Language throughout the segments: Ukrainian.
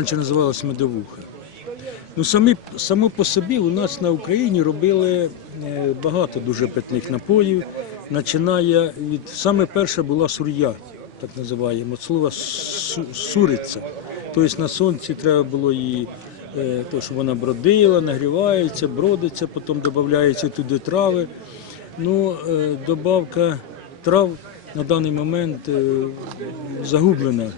раніше називалась медовуха. Ну, самі, само по собі у нас на Україні робили е, багато дуже питних напоїв. Починає від саме перша була сур'я, так називаємо, від слова суриця. Тобто на сонці треба було її, е, то, щоб вона бродила, нагрівається, бродиться, потім додаються туди трави. Ну, е, добавка трав на даний момент загублена.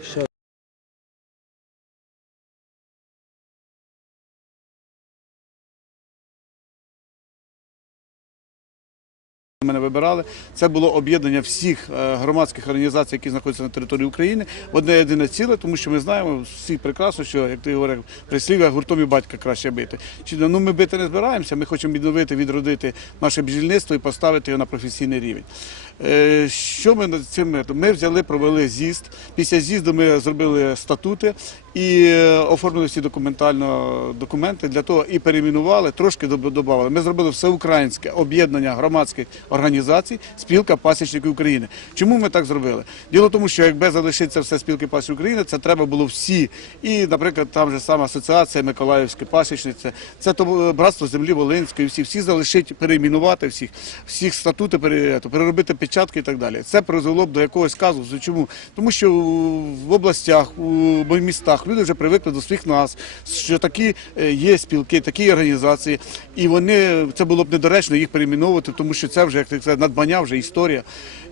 Мене вибирали. Це було об'єднання всіх е, громадських організацій, які знаходяться на території України, в одне єдине ціле, тому що ми знаємо всі прекрасно, що як ти говорив, прислів'я гуртом і батька краще бити. Чи ну ми бити не збираємося? Ми хочемо відновити, відродити наше бджільництво і поставити його на професійний рівень. Е, Що ми над цим? Ми взяли, провели з'їзд. Після з'їзду ми зробили статути і е, оформили всі документально документи для того і перейменували, трошки додавали. Ми зробили всеукраїнське об'єднання громадських організацій спілка пасічників України. Чому ми так зробили? Діло в тому, що якби залишиться все спілки пасічників України, це треба було всі. І, наприклад, там же сама асоціація Миколаївське пасічниця, це то е, братство землі Волинської, всі, всі залишить, перейменувати всіх, всіх статути, переробити печатки і так далі. Це призвело б до якогось казусу. Чому? Тому що в областях, у містах люди вже привикли до своїх нас, що такі е, є спілки, такі організації, і вони це було б недоречно їх перейменовувати, тому що це вже як так надбання, вже історія.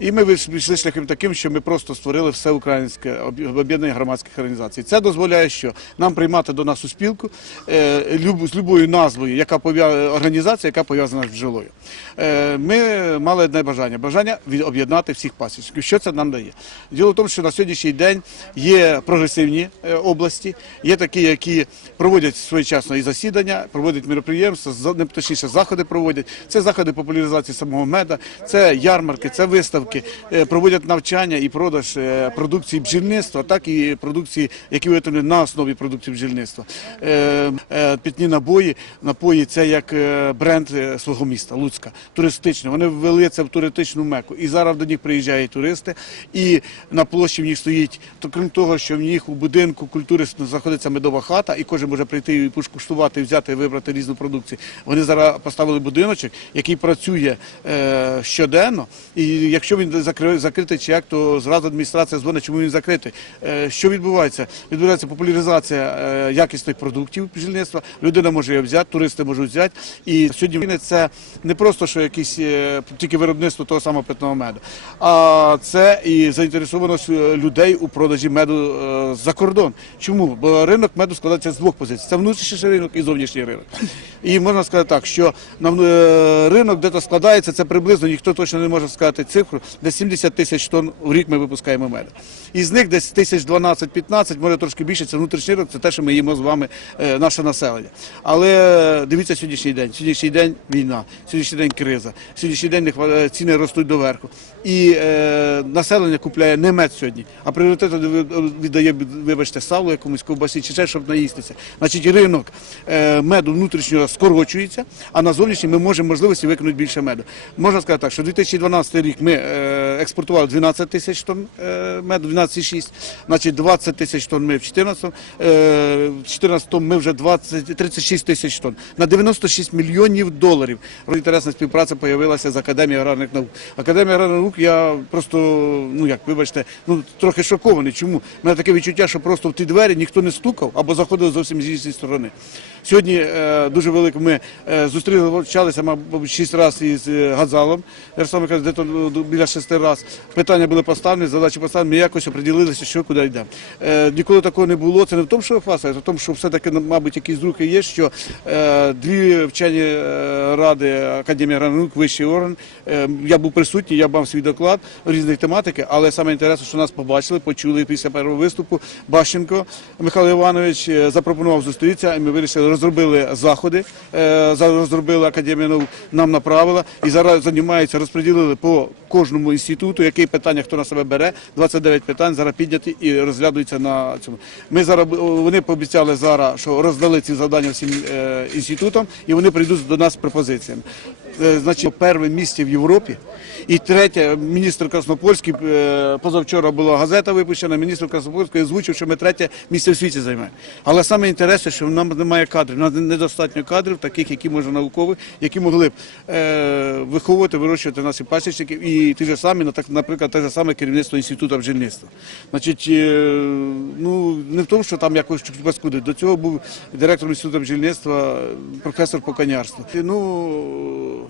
І ми вийшли шляхом таким, що ми просто створили всеукраїнське об- об'єднання громадських організацій. Це дозволяє, що нам приймати до нас у спілку е, з любою назвою, яка організація, яка пов'язана з бджолою. Е, Ми мали одне бажання бажання від- об'єднати всіх пасічників. Що це нам дає? Діло в тому, що на сьогоднішній день є прогресивні е, області, є такі, які проводять своєчасно і засідання, проводять міроприємства, не точніше заходи проводять. Це заходи популяризації самого меда, це ярмарки, це виставки, е, проводять навчання і продаж е, продукції бджільництва, так і продукції, які виготовлені на основі продукції бджільництва. Е, е, набої, напої це як бренд свого міста Луцька, туристичне. Вони ввели це в туристичну меку. І зараз до них приїжджають туристи, і на площі в них стоїть, то крім того, що в них у будинку культури знаходиться медова хата, і кожен може прийти і покуштувати, взяти, вибрати різну продукцію. Вони зараз поставили будиночок, який працює е, щоденно. І якщо він закри- закритий чи як, то зразу адміністрація дзвонить, чому він закритий. Е, що відбувається? Відбувається популяризація е, якісних продуктів бджільництва. Людина може її взяти, туристи можуть взяти. І сьогодні це не просто що якісь е, тільки виробництво того самого питного меду, а це і заінтересованість е, людей у продажі меду е, за кордон. Чому? Бо ринок меду складається з двох позицій: це внутрішній ринок і зовнішній ринок. І можна сказати так, що е, ринок, де то складається, це приблизно ніхто точно не може сказати цифру, де 70 тисяч тонн в рік ми випускаємо меду. Із них десь тисяч 12-15, може трошки більше, це внутрішній ринок, це те, що ми їмо з вами, е, наше населення. Але дивіться сьогоднішній день. Сьогоднішній день війна, сьогоднішній день криза, сьогоднішній день е, ціни ростуть доверху. І е, населення купляє не мед сьогодні, а пріоритет віддає, вибачте, сало якомусь ковбасі чи ще, щоб наїстися. Значить, ринок е, меду внутрішнього скорочується, а на зовнішній ми можемо можливості виконати більше меду. Можна сказати так, що 2012 рік ми е, експортували 12 тисяч тонн е, меду, 12,6, значить 20 тисяч тонн ми в 14, е, в 14 ми вже 20, 36 тисяч тонн. На 96 мільйонів доларів. Інтересна співпраця з'явилася з Академією аграрних наук. Академія аграрних наук, я просто, ну як, вибачте, ну трохи шокований. Чому? У мене таке відчуття, що просто в ті двері ніхто не стукав або заходив зовсім з іншої сторони. Сьогодні е, дуже велико ми зустрічалися, мабуть, шість разів із Газалом. Де то ну, біля шести разів. Питання були поставлені, задачі поставлені, ми якось оприділилися, що куди йде. Е, ніколи такого не було. Це не в тому, що хвастається, а в тому, що все-таки, ну, мабуть, якісь друки є, що е, дві вчені е, ради Академії аграрних наук, вищий орган. Я був присутній, я мав свій доклад різних тематики, але саме інтересно, що нас побачили, почули після першого виступу. Бащенко Михайло Іванович запропонував зустрітися, і ми вирішили, розробили заходи, розробили Академія наук, нам направила і зараз займаються, розподілили по кожному інституту, які питання хто на себе бере. 29 питань зараз підняті і розглядуються на цьому. Ми зараз вони пообіцяли зараз, що роздали ці завдання всім е, інститутам, і вони прийдуть до нас з пропозиціями. Е, значить, перше місце в Європі. І третє, міністр Краснопольський, е, позавчора була газета випущена, міністр Краснопольський озвучив, що ми третє місце в світі займаємо. Але саме інтересне, що нам немає кадрів, нам недостатньо кадрів, таких, які може наукових, які могли б е, виховувати, вирощувати наших пасічників і ті ж самі, наприклад, те ж саме керівництво інституту бджільництва. Значить, ну не в тому, що там якось паскудить. До цього був директором інституту бджільництва, професор по конярству. Ну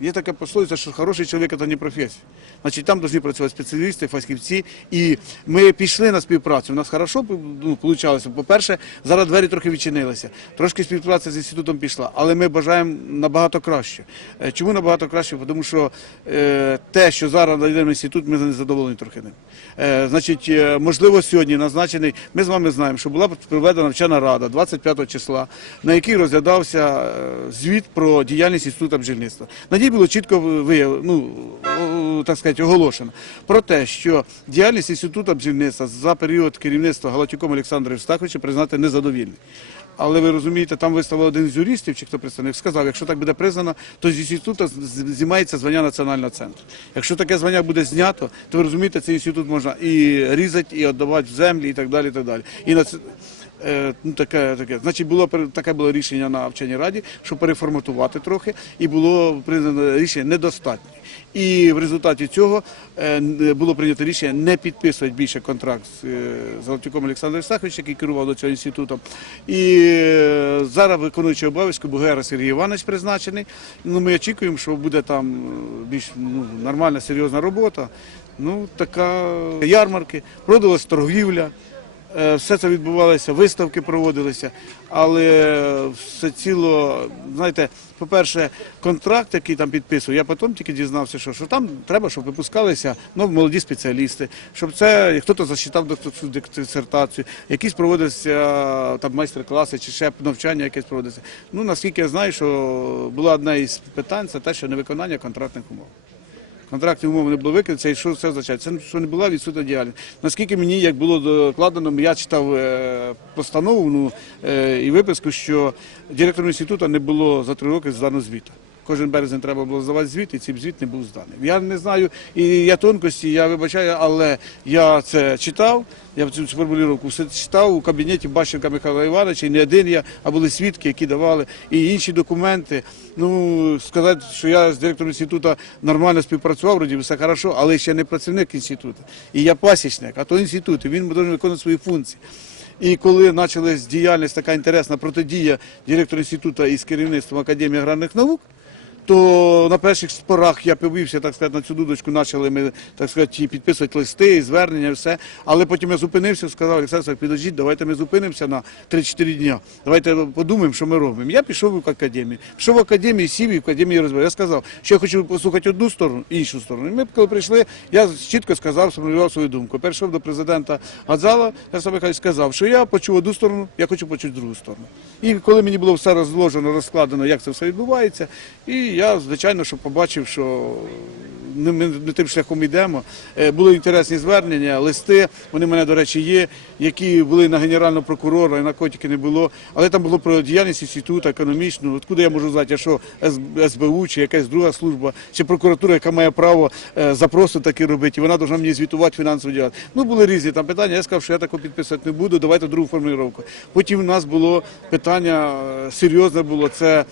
є таке пословиця, що хороший чоловік це не професія. Значить, там повинні працювати спеціалісти, фахівці. І ми пішли на співпрацю. У нас ну, вийшло. По-перше, зараз двері трохи відчинилися. Трошки співпраця з інститутом пішла, але ми бажаємо набагато краще. Е, Чому набагато краще? Тому що е, те, що зараз надаємо інститут, ми не задоволені трохи ним. Е, значить, можливо, сьогодні назначений. Ми з вами знаємо, що була проведена вчена рада 25 числа, на якій розглядався звіт про діяльність інституту бджільництва. На було чітко вияв... ну, так сказати, оголошено про те, що діяльність інституту бджільництва за період керівництва Галатюком Олександром Євстаховичем признати незадовільним. Але ви розумієте, там виставив один з юристів, чи хто представник, сказав, якщо так буде признано, то з інституту знімається звання національного центру. Якщо таке звання буде знято, то ви розумієте, цей інститут можна і різати, і віддавати в землі, і так далі. І так далі. І на ну, таке, таке. Значить, було таке було рішення на вченій раді, щоб переформатувати трохи, і було прийнято рішення недостатнє. І в результаті цього е, було прийнято рішення не підписувати більше контракт з е, Золотюком Олександром Стаховичем, який керував до цього інституту. І е, зараз виконуючий обов'язки Бугера Сергій Іванович призначений. Ну, ми очікуємо, що буде там е, більш ну, нормальна, серйозна робота. Ну, така ярмарки, продалась торгівля. Е, Все це відбувалося, виставки проводилися, але все ціло, знаєте, по-перше, контракт, який там підписував, я потім тільки дізнався, що, що там треба, щоб випускалися ну, молоді спеціалісти, щоб це хтось засчитав докторську дисертацію, якісь проводилися там майстер-класи чи ще навчання якесь проводиться. Ну, наскільки я знаю, що було одне із питань, це те, що невиконання контрактних умов. Контрактні умови не було викритися, і що це означає? Це що не була відсутня діяльність. Наскільки мені, як було докладено, я читав е, постанову ну, е, і виписку, що директором інституту не було за три роки здано звіту. Кожен березень треба було здавати звіт, і цей звіт не був зданий. Я не знаю, і я тонкості, я вибачаю, але я це читав, я цю формулювання все читав у кабінеті Бащенка Михайла Івановича, і не один я, а були свідки, які давали, і інші документи. Ну, сказати, що я з директором інституту нормально співпрацював, вроді все хорошо, але ще не працівник інституту. І я пасічник, а то інститут, він повинен виконувати свої функції. І коли почалась діяльність така інтересна протидія директора інституту із керівництвом Академії аграрних наук, то на перших порах я повівся, так сказати, на цю дудочку, почали ми, так сказати, підписувати листи, звернення, все. Але потім я зупинився, сказав, Олександр, підождіть, давайте ми зупинимося на 3-4 дня. Давайте подумаємо, що ми робимо. Я пішов в академію. Пішов в академію, сів і в академії розбив. Я сказав, що я хочу послухати одну сторону, іншу сторону. І ми, коли прийшли, я чітко сказав, сформулював свою думку. Перейшов до президента Гадзала, я саме сказав, що я почув одну сторону, я хочу почути другу сторону. І коли мені було все розложено, розкладено, як це все відбувається, і я, звичайно, що побачив, що ми не тим шляхом йдемо. Е, Були інтересні звернення, листи. Вони в мене, до речі, є, які були на генерального прокурора, і на котики не було. Але там було про діяльність інституту, економічну. Откуда я можу знати, що СБУ чи якась друга служба, чи прокуратура, яка має право е, запроси такі робити, і вона повинна мені звітувати фінансово діяльність. Ну, були різні там питання. Я сказав, що я такого підписувати не буду, давайте другу формулювання. Потім у нас було питання е, серйозне було. Це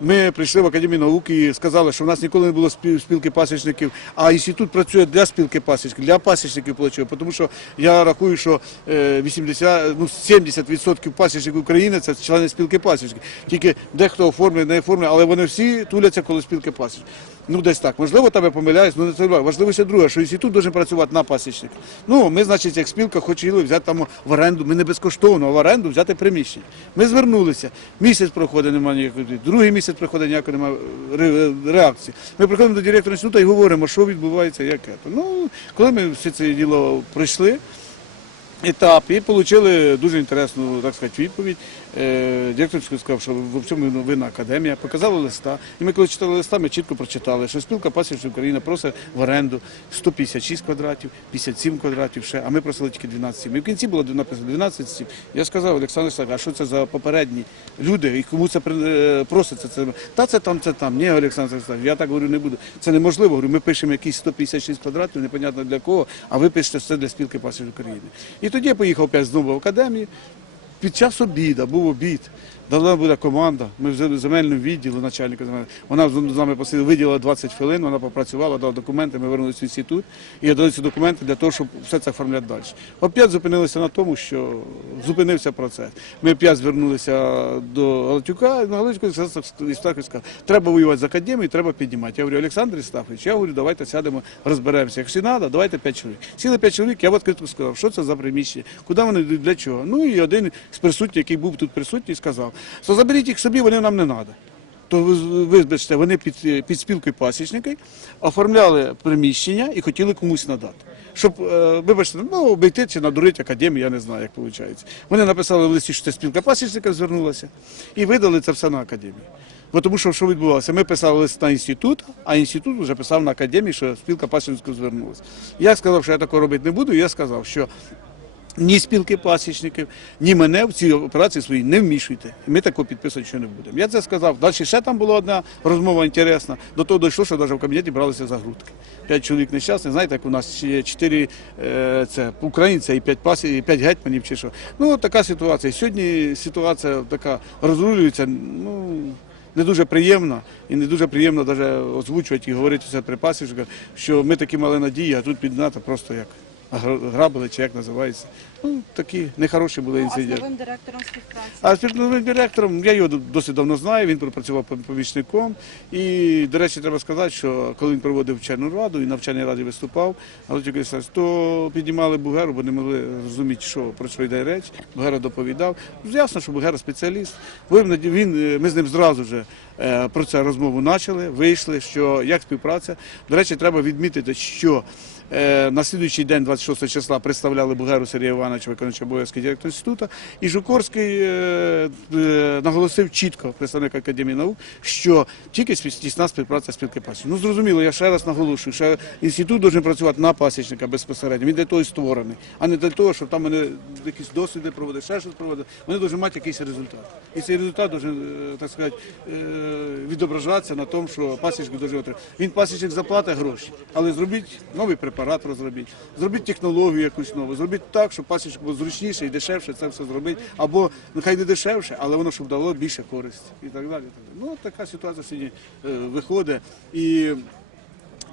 ми прийшли в Академію науки і сказали, що в нас ніколи не було спіл- спілки пасічників, а інститут працює для спілки пасічників, для пасічників плачу, тому що я рахую, що е, 80, ну, 70% пасічників України це члени спілки пасічників. Тільки дехто оформлює, не оформлює, але вони всі туляться коло спілки пасічників. Ну, десь так. Можливо, там я помиляюсь, ну не це важливо ще друге, що інститут має працювати на пасічників. Ну, ми, значить, як спілка хотіли взяти там в оренду, ми не безкоштовно, а в оренду взяти приміщення. Ми звернулися. Місяць проходить, немає ніякої, другий місяць проходить, ніякої немає реакції. Ми приходимо до директора інституту і говоримо, що відбувається, яке. Ну, коли ми все це діло пройшли, етап і отримали дуже інтересну так сказати, відповідь. е, директорську сказав, що в цьому винна академія, показали листа. І ми коли читали листа, ми чітко прочитали, що спілка пасічників України просить в оренду 156 квадратів, 57 квадратів ще, а ми просили тільки 12 сім. І в кінці було написано 12 сім. Я сказав, Олександр Савич, а що це за попередні люди, і кому це е, проситься? Це, та це там, це там. Ні, Олександр Савич, я так говорю, не буду. Це неможливо. Говорю, ми пишемо якісь 156 квадратів, непонятно для кого, а ви пишете все для спілки пасічників України. І тоді поїхав опять знову в академію. Під час обіду, був обід, дала буде команда. Ми в земельному відділі, начальника земельного. Вона з нами посиділа, виділила 20 хвилин, вона попрацювала, дала документи, ми вернулися в інститут і дали ці документи для того, щоб все це оформляти далі. Опять зупинилися на тому, що зупинився процес. Ми опять звернулися до Галатюка, і на Галатюка Істахович сказав, треба воювати з академією, треба піднімати. Я говорю, Олександр Істахович, я говорю, давайте сядемо, розберемося. Якщо треба, давайте 5 чоловік. Сіли 5 чоловік, я в відкрито сказав, що це за приміщення, куди вони йдуть, для чого. Ну і один з присутніх, який був тут присутній, сказав, що заберіть їх собі, вони нам не треба. То ви- вибачте, вони під, під спілкою пасічники оформляли приміщення і хотіли комусь надати. Щоб, е, вибачте, ну, обійти чи надурити академію, я не знаю, як виходить. Вони написали в листі, що це спілка пасічників звернулася, і видали це все на академію. Бо тому що що відбувалося? Ми писали лист на інститут, а інститут вже писав на академії, що спілка пасічників звернулася. Я сказав, що я такого робити не буду, і я сказав, що ні спілки пасічників, ні мене в ці операції свої не вмішуйте. Ми такого підписувати що не будемо. Я це сказав. Далі ще там була одна розмова інтересна. До того дійшло, що навіть в кабінеті бралися за грудки. П'ять чоловік нещасних. Знаєте, як у нас є чотири е, це українця і п'ять пасі, і п'ять гетьманів чи що. Ну от така ситуація. Сьогодні ситуація така розрулюється. Ну не дуже приємно і не дуже приємно навіть озвучувати і говорити це при пасічниках, що ми такі мали надії, а тут під НАТО просто як грабили, чи як називається. Ну, такі нехороші були А з новим директором співпраці? А з новим директором я його досить давно знаю, він пропрацював помічником. І, до речі, треба сказати, що коли він проводив вчену раду і на вченій раді виступав, то піднімали Бугеру, бо не могли зрозуміти, що про що йде реч. Бугера доповідав. Ясно, що Бугера спеціаліст. Він, він, ми з ним зразу вже е, про це розмову почали, вийшли, що як співпраця. До речі, треба відмітити, що Е, На слідуючий день, 26 числа, представляли Бугеру Сергія Івановича, виконуючого обов'язки директора інституту. І Жукорський е, е, наголосив чітко, представник Академії наук, що тільки тісна співпраця спілки пасічників. Ну зрозуміло, я ще раз наголошую, що інститут має працювати на пасічника безпосередньо. Він для того і створений, а не для того, щоб там вони якісь досліди проводити, ще щось проводити. Вони повинні мати якийсь результат. І цей результат має, так сказати, е, відображатися на тому, що пасічник дуже отримати. Він пасічник заплатить гроші, але зробіть новий препарат, розробіть, зробіть технологію якусь нову, зробіть так, щоб пасічник було зручніше і дешевше це все зробити. Або нехай не дешевше, але воно щоб дало більше користі і так далі. і так далі. Ну така ситуація сьогодні е, виходить. І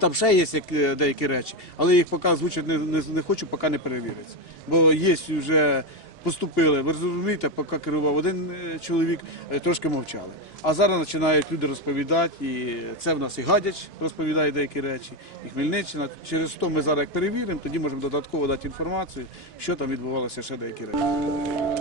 там ще є е, деякі речі, але їх поки озвучити не, не, не хочу, поки не перевіриться. Бо є вже поступили, ви розумієте, поки керував один е, чоловік, е, трошки мовчали. А зараз починають люди розповідати, і це в нас і Гадяч розповідає деякі речі, і Хмельниччина. Через то ми зараз як перевіримо, тоді можемо додатково дати інформацію, що там відбувалося ще деякі речі.